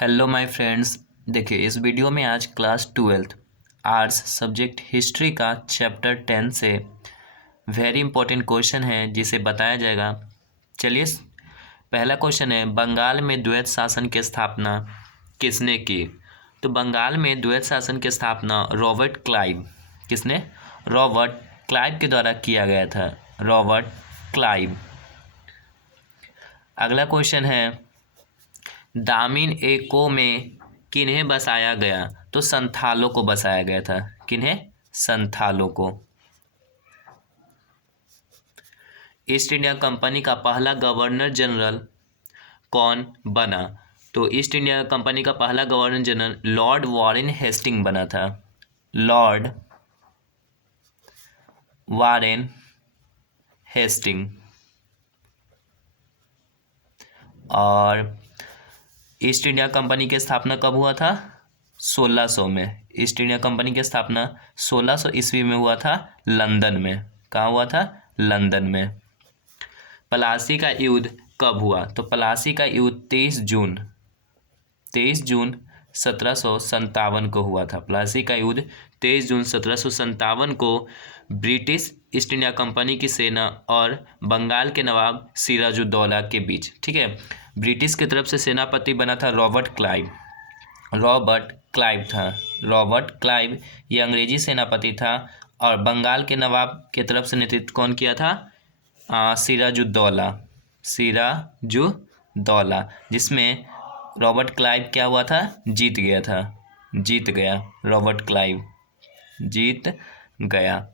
Hello my friends. देखिए इस video में आज class 12th arts subject history का चैप्टर 10 से वेरी इंपॉर्टेंट क्वेश्चन है जिसे बताया जाएगा। चलिए पहला क्वेश्चन है, बंगाल में द्वैत शासन की स्थापना किसने की? तो बंगाल में द्वैत शासन की स्थापना रॉबर्ट क्लाइव, किसने? रॉबर्ट क्लाइव के द्वारा किया गया था। Robert Clive. अगला क्वेश्चन है, दामिन एको में किन्हें बसाया गया? तो संथालों को बसाया गया था। किन्हें? संथालों को। ईस्ट इंडिया कंपनी का पहला गवर्नर जनरल कौन बना? तो ईस्ट इंडिया कंपनी का पहला governor general Lord Warren Hasting बना था। Lord Warren Hasting. और ईस्ट इंडिया कंपनी की स्थापना कब हुआ था? 1600 में। ईस्ट इंडिया कंपनी की स्थापना 1600 ईस्वी में हुआ था, लंदन में। कहाँ हुआ था? लंदन में। प्लासी का युद्ध कब हुआ? तो प्लासी का युद्ध 23 जून 1757 को हुआ था। प्लासी का युद्ध 23 जून 1757 को ब्रिटिश ईस्ट इंडिया कंपनी की सेना और बंगाल के नवाब सिराजुद्दौला के बीच। ठीक है, ब्रिटिश की तरफ से सेनापति बना था रॉबर्ट क्लाइव। रॉबर्ट क्लाइव था। रॉबर्ट क्लाइव ये अंग्रेजी सेनापति था और बंगाल के नवाब की तरफ से नेतृत्व कौन किया था? सिराजुद्दौला। सिराजुद्दौला, जिसमें रॉबर्ट क्लाइव क्या हुआ था? जीत गया था। जीत गया। रॉबर्ट क्लाइव जीत गया।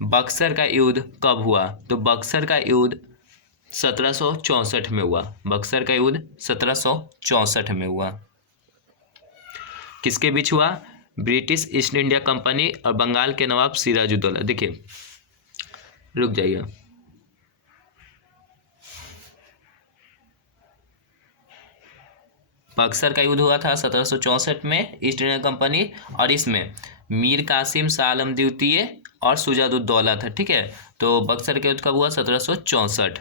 बक्सर का युद्ध कब हुआ? तो बक्सर का युद्ध 1764 में हुआ। बक्सर का युद्ध 1764 में हुआ। किसके बीच हुआ? ब्रिटिश ईस्ट इंडिया कंपनी और बंगाल के नवाब सिराजुद्दौला। देखिए, रुक जाइए। बक्सर का युद्ध हुआ था 1764 में ईस्ट इंडिया कंपनी और इसमें मीर कासिम शाह आलम द्वितीय और सुजाउद्दौला था। ठीक है, तो बक्सर का युद्ध कब हुआ? 1764।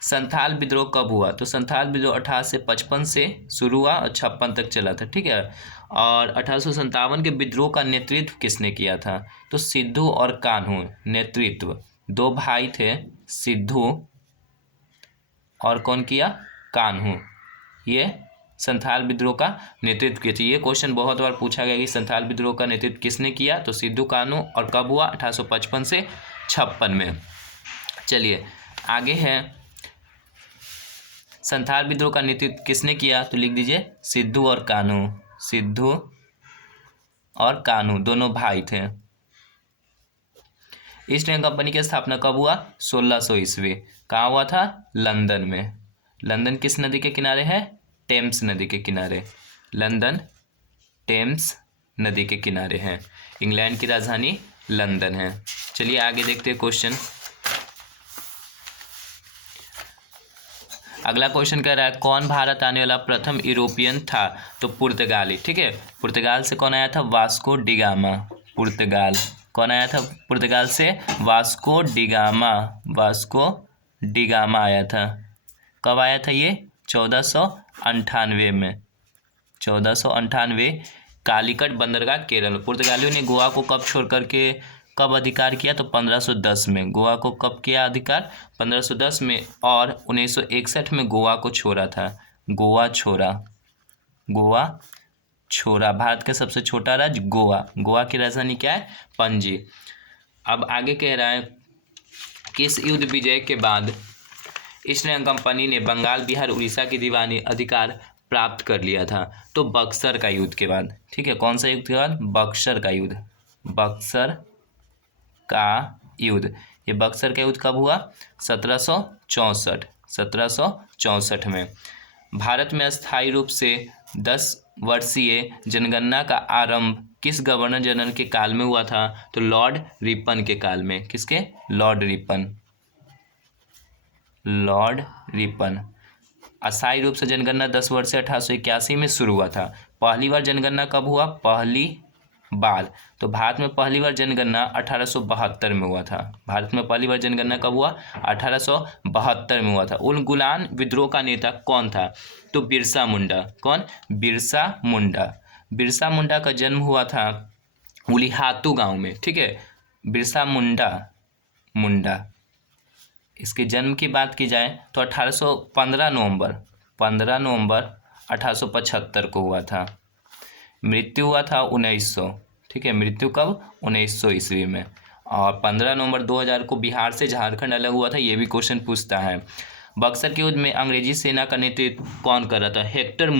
संथाल विद्रोह कब हुआ? तो संथाल विद्रोह 1855 से शुरू हुआ और 56 तक चला था। ठीक है, और 1857 के विद्रोह का नेतृत्व किसने किया था? तो सिद्धू और कान्हू। नेतृत्व दो भाई थे, सिद्धू और कौन किया? कान्हू। ये संथाल विद्रोह का नेतृत्व किया था। ये क्वेश्चन बहुत बार पूछा गया कि संथाल विद्रोह का नेतृत्व किसने किया? तो सिद्धू कान्हू। और कब हुआ? 1855 से 56 में। चलिए आगे है, संथाल विद्रोह का नेतृत्व किसने किया? तो लिख दीजिए सिद्धू और कान्हू। सिद्धू और कान्हू दोनों भाई थे। ईस्ट इंडिया कंपनी की स्थापना कब हुआ? 1600 ईस्वी। कहाँ हुआ था? लंदन में। लंदन किस नदी के किनारे है? टेम्स नदी के किनारे। लंदन टेम्स नदी के किनारे है। इंग्लैंड की राजधानी लंदन है। चलिए आगे देखते हैं क्वेश्चन। अगला क्वेश्चन कह रहा है, कौन भारत आने वाला प्रथम यूरोपियन था? तो पुर्तगाली। ठीक है, पुर्तगाल से कौन आया था? Vasco da Gama. पुर्तगाल। कौन आया था पुर्तगाल से? Vasco da Gama. वास्को डिगामा आया था। कब आया था ये? 1498 में। 1498। कालीकट बंदरगाह केरल। पुर्तगालियों ने गोवा को कब छोड़ करके कब अधिकार किया? तो 1510 में। गोवा को कब किया अधिकार? 1510 में। और 1961 में गोवा को छोड़ा था। गोवा छोड़ा। गोवा छोड़ा। भारत का सबसे छोटा राज्य गोवा। गोवा की राजधानी क्या है? पणजी। अब आगे कह रहा है, किस युद्ध विजय के बाद ईस्ट इंडिया कंपनी ने बंगाल, बिहार, उड़ीसा की दीवानी अधिकार प्राप्त कर लिया था? तो बक्सर का युद्ध के बाद। ठीक है, कौन सा युद्ध के बाद? बक्सर का युद्ध। बक्सर का युद्ध। ये बक्सर का युद्ध कब हुआ? 1764। 1764 में। भारत में अस्थायी रूप से 10 वर्षीय जनगणना का आरंभ किस गवर्नर जनरल के काल में हुआ था? तो लॉर्ड रिपन के काल में। किसके? Lord Ripon. Lord Ripon. अस्थायी रूप से जनगणना 10 वर्ष से 1881 में शुरू हुआ था। पहली बार जनगणना कब हुआ? पहली बाद। तो भारत में पहली बार जनगणना 1872 में हुआ था। भारत में पहली बार जनगणना कब हुआ? 1872 में हुआ था। उलगुलान विद्रोह का नेता कौन था? तो बिरसा मुंडा। कौन? बिरसा मुंडा। बिरसा मुंडा का जन्म हुआ था उलिहातू गांव में, ठीक है। बिरसा मुंडा इसके जन्म की बात की जाए तो 15 नवंबर 1875 को हुआ था। मृत्यु हुआ था 1900, ठीक है। मृत्यु कब? 1900 ईस्वी में। और 15 नवंबर 2000 को बिहार से झारखंड अलग हुआ था, ये भी क्वेश्चन पूछता है। बक्सर के युद्ध में अंग्रेजी सेना का नेतृत्व कौन कर रहा था? हेक्टर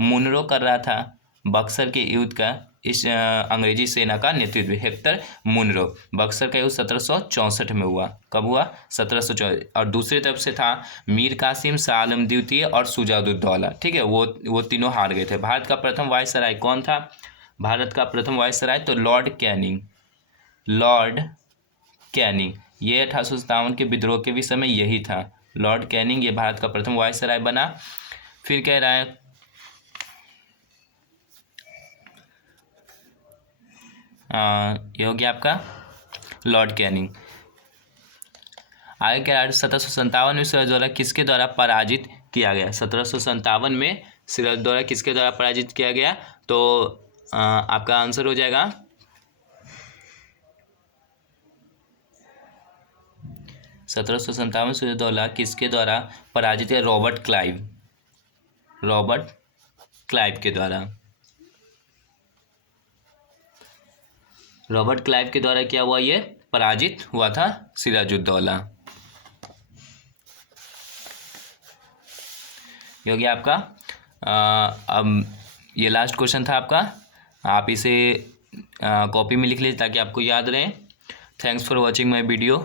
मुनरो कर रहा था बक्सर के युद्ध का, इस अंग्रेजी सेना का नेतृत्व हेक्टर मुनरो। बक्सर का युद्ध 1764 में हुआ। कब हुआ? 1764। और दूसरी तरफ से था मीर कासिम, शाह आलम द्वितीय और शुजाउद्दौला, ठीक है। वो तीनों हार गए थे। भारत का प्रथम वायसराय कौन था? भारत का प्रथम वायसराय तो लॉर्ड कैनिंग। ये 1857 के विद्रोह के भी समय यही था। लॉर्ड कैनिंग ये भारत का प्रथम वायसराय बना। फिर कह रहा है ये हो गया आपका लॉर्ड कैनिंग। आगे क्या? 1757 में सिराजदौला किसके द्वारा पराजित किया गया? 1757 में सिराजदौला किसके द्वारा पराजित किया गया? तो आपका आंसर हो जाएगा 1757 सिराजदौला किसके द्वारा पराजित है? रॉबर्ट क्लाइव के द्वारा। रॉबर्ट क्लाइव के द्वारा क्या हुआ? ये पराजित हुआ था सिराजुद्दौला। ये हो गया आपका। अब ये लास्ट क्वेश्चन था आपका, आप इसे कॉपी में लिख लीजिए ताकि आपको याद रहे। Thanks for watching my video.